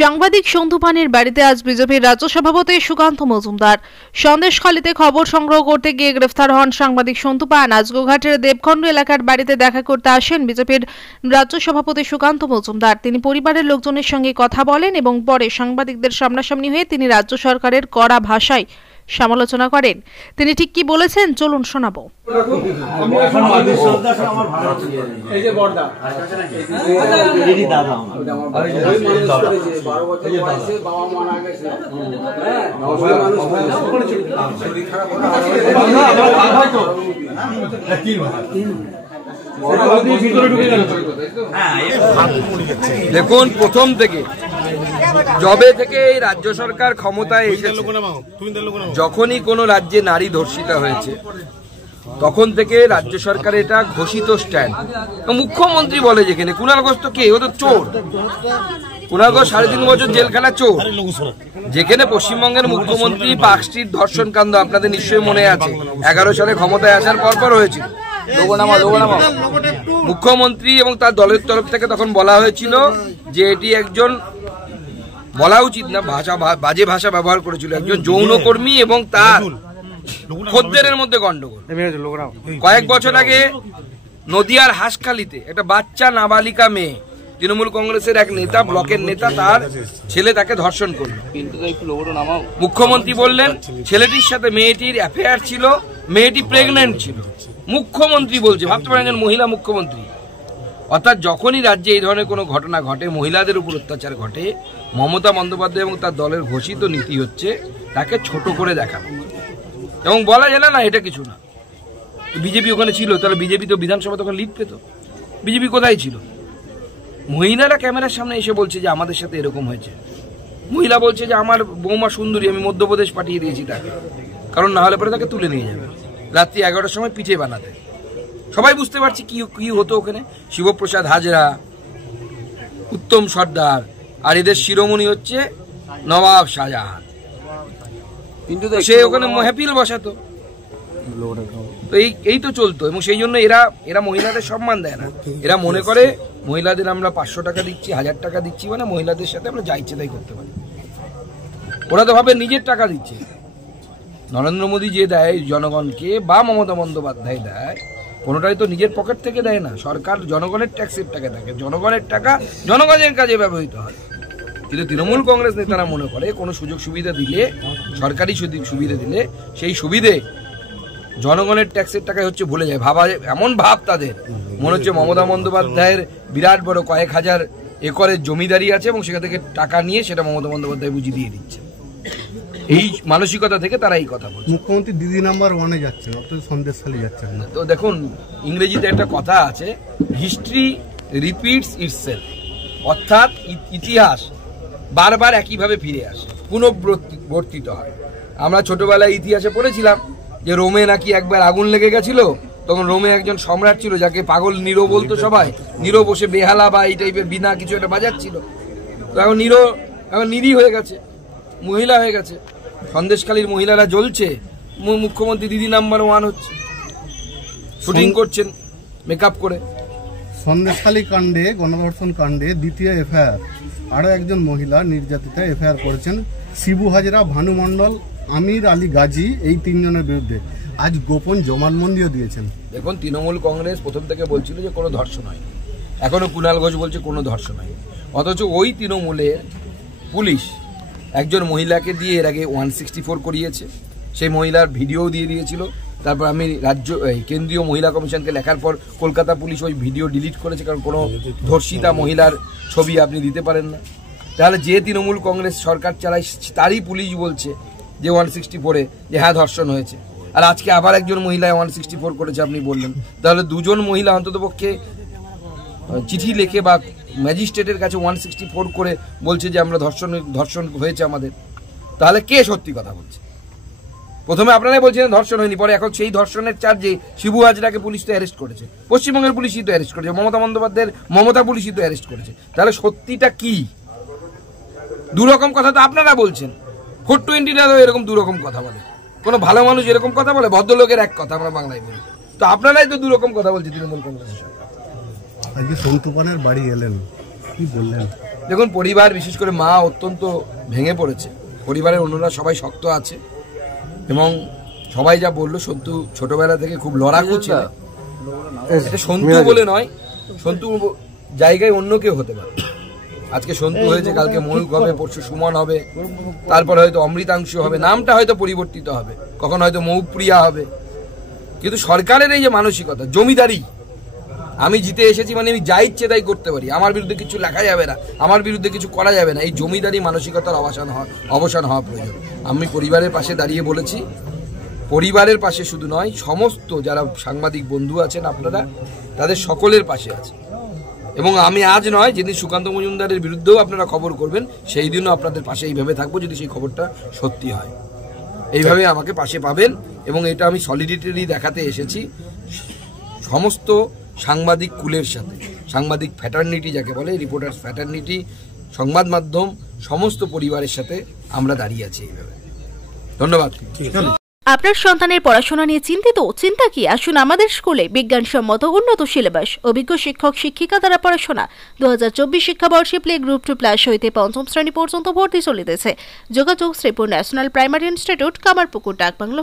সাংবাদিক সন্তু পানের বাড়িতে আজ বিজেপির রাজ্য সভাপতি সুকান্ত মজুমদার। সন্দেশখালীতে খবর সংগ্রহ করতে গিয়ে গ্রেফতার হন সাংবাদিক সন্তু পান। আজ গোঘাটের দেবখণ্ড এলাকার বাড়িতে দেখা করতে আসেন বিজেপির রাজ্য সভাপতি সুকান্ত মজুমদার। তিনি পরিবারের লোকজনের সঙ্গে কথা বলেন এবং পরে সাংবাদিকদের সামনাসামনি হয়ে তিনি রাজ্য সরকারের কড়া ভাষায় সমালোচনা করেন। তিনি ঠিক কি বলেছেন চলুন শোনাবো। দেখুন, প্রথম থেকে জবে থেকে এই রাজ্য সরকার ক্ষমতায় এসেছে, যখনই কোনো রাজ্যে নারী ধর্ষিতা হয়েছে তখন থেকে রাজ্য সরকার এটা ঘোষিত স্ট্যান্ড। মুখ্যমন্ত্রী বলে যেখানে কুণাল ঘোষ তো কে, ও তো চোর। কুণাল ঘোষ 3.5 বছর জেলখানা চোর। যেখানে পশ্চিমবঙ্গের মুখ্যমন্ত্রী পার্কস্ট্রিট ধর্ষণ কাণ্ড আপনাদের নিশ্চয়ই মনে আছে, 11 সালে ক্ষমতায় আসার পর হয়েছিল। মুখ্যমন্ত্রী এবং তার দলের তরফ থেকে তখন বলা হয়েছিল যে এটি একজন, বলা উচিত না, বাজে ভাষা ব্যবহার করেছিল, একজন যৌনকর্মী এবং তার খদ্দেরের মধ্যে গন্ডগোল। কয়েক বছর আগে নদিয়ার হাসখালিতে একটা বাচ্চা নাবালিকা মেয়ে, তৃণমূল কংগ্রেসের এক নেতা, ব্লকের নেতা, তার ছেলে তাকে ধর্ষণ করল। মুখ্যমন্ত্রী বললেন ছেলেটির সাথে মেয়েটির অ্যাফেয়ার ছিল, মেয়েটি প্রেগন্যান্ট ছিল। মুখ্যমন্ত্রী বলছে, ভাবতে পারেন একজন মহিলা মুখ্যমন্ত্রী। অর্থাৎ যখনই রাজ্যে এই ধরনের কোনো ঘটনা ঘটে, মহিলাদের উপর অত্যাচার ঘটে, মমতা বন্দ্যোপাধ্যায় এবং তার দলের ঘোষিত নীতি হচ্ছে তাকে ছোট করে দেখানো এবং বলা যায় না এটা কিছু না। বিজেপি ওখানে ছিল, তাহলে বিজেপি তো বিধানসভা তখন লিড পেত। বিজেপি কোথায় ছিল? মহিলারা ক্যামেরার সামনে এসে বলছে যে আমাদের সাথে এরকম হয়েছে। মহিলা বলছে যে আমার বৌমা সুন্দরী, আমি মধ্যপ্রদেশ পাঠিয়ে দিয়েছি তাকে, কারণ না হলে পরে তাকে তুলে নিয়ে যাবে রাত্রি 11টার সময় পিঠে বানাতে। সবাই বুঝতে পারছি কি হতো ওখানে। শিবপ্রসাদ হাজরা, উত্তম সর্দার, আর এদের শিরোমণি হচ্ছে নবাব শাহজাহান। কিন্তু সে ওখানে মহফিল বসাতো, তো এই তো চলতো। এবং সেই জন্য এরা মহিলাদের সম্মান দেয় না। এরা মনে করে মহিলাদের আমরা 500 টাকা দিচ্ছি, 1000 টাকা দিচ্ছি, মানে মহিলাদের সাথে আমরা যা ইচ্ছে তাই করতে পারি। ওরা তো ভাবে নিজের টাকা দিচ্ছে। নরেন্দ্র মোদী যে দেয় জনগণকে বা মমতা বন্দ্যোপাধ্যায় দেয়, কোনোটাই তো নিজের পকেট থেকে দেয় না। সরকার জনগণের ট্যাক্সের টাকা থাকে, জনগণের টাকা জনগণের কাজে ব্যবহৃত হয়। কিন্তু তৃণমূল কংগ্রেস নেতারা মনে করে কোনো সুযোগ সুবিধা দিলে, সরকারি সুবিধা দিলে, সেই সুবিধে জনগণের ট্যাক্সের টাকায় হচ্ছে ভুলে যায়। এমন ভাব তাদের, মনে হচ্ছে মমতা বন্দ্যোপাধ্যায়ের বিরাট বড় কয়েক হাজার একরের জমিদারি আছে এবং সেখান থেকে টাকা নিয়ে সেটা মমতা বন্দ্যোপাধ্যায় বুঝিয়ে দিয়ে দিচ্ছে। এই মানসিকতা থেকে তারা এই কথা বলছে। মুখ্যমন্ত্রী দিদি নাম্বার 1-এ যাচ্ছেন, অর্থাৎ সন্দেশখালী যাচ্ছেন না। তো দেখুন, ইংরেজিতে একটা কথা আছে, হিস্ট্রি রিপিটস ইটসেলফ, অর্থাৎ ইতিহাস বারবার একইভাবে ফিরে আসে, পুনরাবর্তিত হয়। আমরা ছোটবেলায় ইতিহাসে পড়েছিলাম যে রোমে নাকি একবার আগুন লেগে গেছিল, তখন রোমে একজন সম্রাট ছিল যাকে পাগল নিরো বলতো সবাই। নিরো বসে বেহালা বা এই টাইপের বিনা কিছু একটা বাজাচ্ছিল। তো এখন নিরো এখন নিরী হয়ে গেছে, মহিলা হয়ে গেছে। সন্দেশখালীর মহিলারা জ্বলছে, মুখ্যমন্ত্রী দিদি নাম্বার 1 হচ্ছে, শুটিং করছেন মেকআপ করে। সন্দেশখালী কাণ্ডে, গণধর্ষণ কাণ্ডে দ্বিতীয় এফআইআর, আরও একজন মহিলা নির্যাতিতা এফআইআর করেছেন শিবু হাজরা, ভানু মণ্ডল, আমির আলী গাজী, এই 3 জনের বিরুদ্ধে। আজ গোপন জবানবন্দিও দিয়েছেন। দেখুন, তৃণমূল কংগ্রেস প্রথম থেকে বলছিল যে কোনো ধর্ষণ হয়নি, এখনো কুণাল ঘোষ বলছে কোনো ধর্ষণ হয়নি। অথচ ওই তৃণমূলের পুলিশ একজন মহিলাকে দিয়ে এর আগে 164 করিয়েছে। সেই মহিলার ভিডিও দিয়ে দিয়েছিল। তারপর আমি কেন্দ্রীয় মহিলা কমিশনকে লেখার পর কলকাতা পুলিশ ওই ভিডিও ডিলিট করেছে, কারণ কোনো ধর্ষিতা মহিলার ছবি আপনি দিতে পারেন না। তাহলে যে তৃণমূল কংগ্রেস সরকার চালায় তারই পুলিশ বলছে যে 164-এ যে হ্যাঁ ধর্ষণ হয়েছে, আর আজকে আবার একজন মহিলায় 164 করেছে আপনি বললেন। তাহলে 2 জন মহিলা অন্ততপক্ষে চিঠি লিখে বা ম্যাজিস্ট্রেটের কাছে 164 করে বলছে যে আমরা ধর্ষণ হয়েছে আমাদের। তাহলে কে সত্যি কথা বলছে? প্রথমে আপনারাই বলছেন ধর্ষণ হয়নি, পরে এখন সেই ধর্ষণের চার্জে শিবু হাজরাকে পুলিশ তো অ্যারেস্ট করেছে, পশ্চিমবঙ্গের পুলিশই তো অ্যারেস্ট করেছে, মমতা বন্দ্যোপাধ্যায়ের মমতা পুলিশই তো অ্যারেস্ট করেছে। তাহলে সত্যিটা কি? দুরকম কথা তো আপনারা বলছেন। 420-টা এরকম দুরকম কথা বলে। কোনো ভালো মানুষ এরকম কথা বলে? ভদ্রলোকের এক কথা আমরা বাংলায় বলি। তো আপনারাই তো দুই রকম কথা বলছে তৃণমূল কংগ্রেসের সরকার। আজকে সন্তু পানের বাড়ি এলেন, কি বললেন? দেখুন, পরিবার বিশেষ করে মা অত্যন্ত ভেঙে পড়েছে, পরিবারের অন্যরা সবাই শক্ত আছে এবং সবাই যা বললো সন্তু ছোটবেলা থেকে খুব লড়াকু ছিল। এটা সন্তু বলে নয়, সন্তু জায়গায় অন্য কেউ হতে পারে। আজকে সন্তু হয়েছে, কালকে ময়ূক হবে, পরশু সুমন হবে, তারপরে হয়তো অমৃতাংশু হবে, নামটা হয়তো পরিবর্তিত হবে, কখন হয়তো মৌপ্রিয়া হবে। কিন্তু সরকারের এই যে মানসিকতা, জমিদারি, আমি জিতে এসেছি মানে আমি যা ইচ্ছে তাই করতে পারি, আমার বিরুদ্ধে কিছু লেখা যাবে না, আমার বিরুদ্ধে কিছু করা যাবে না, এই জমিদারি মানসিকতার অবসান হওয়া প্রয়োজন। আমি পরিবারের পাশে দাঁড়িয়ে বলেছি, পরিবারের পাশে শুধু নয়, সমস্ত যারা সাংবাদিক বন্ধু আছেন আপনারা, তাদের সকলের পাশে আছে। এবং আমি আজ নয়, যেদিন সুকান্ত মজুমদারের বিরুদ্ধেও আপনারা খবর করবেন সেই দিনও আপনাদের পাশে এইভাবে থাকবো, যদি সেই খবরটা সত্যি হয়। এইভাবে আমাকে পাশে পাবেন এবং এটা আমি সলিডিটি দেখাতে এসেছি সমস্ত সাংবাদিক কুলের সাথে, সাংবাদিক ফ্যাটার্নিটি যাকে বলে, রিপোর্টার্স ফ্যাটার্নিটি, সংবাদ মাধ্যম, সমস্ত পরিবারের সাথে আমরা দাঁড়িয়ে আছি এইভাবে। ধন্যবাদ। আপনার সন্তানের পড়াশোনা নিয়ে চিন্তিত? চিন্তা কি, আসুন আমাদের স্কুলে। বিজ্ঞানসম্মত উন্নত সিলেবাস, অভিজ্ঞ শিক্ষক শিক্ষিকা দ্বারা পড়াশোনা। 2024 শিক্ষাবর্ষে প্লে গ্রুপ 2+ হইতে 5ম শ্রেণী পর্যন্ত ভর্তি চলিতেছে। যোগাযোগ Sripur national primary institute, Kamarpukur, ডাকবাংলা।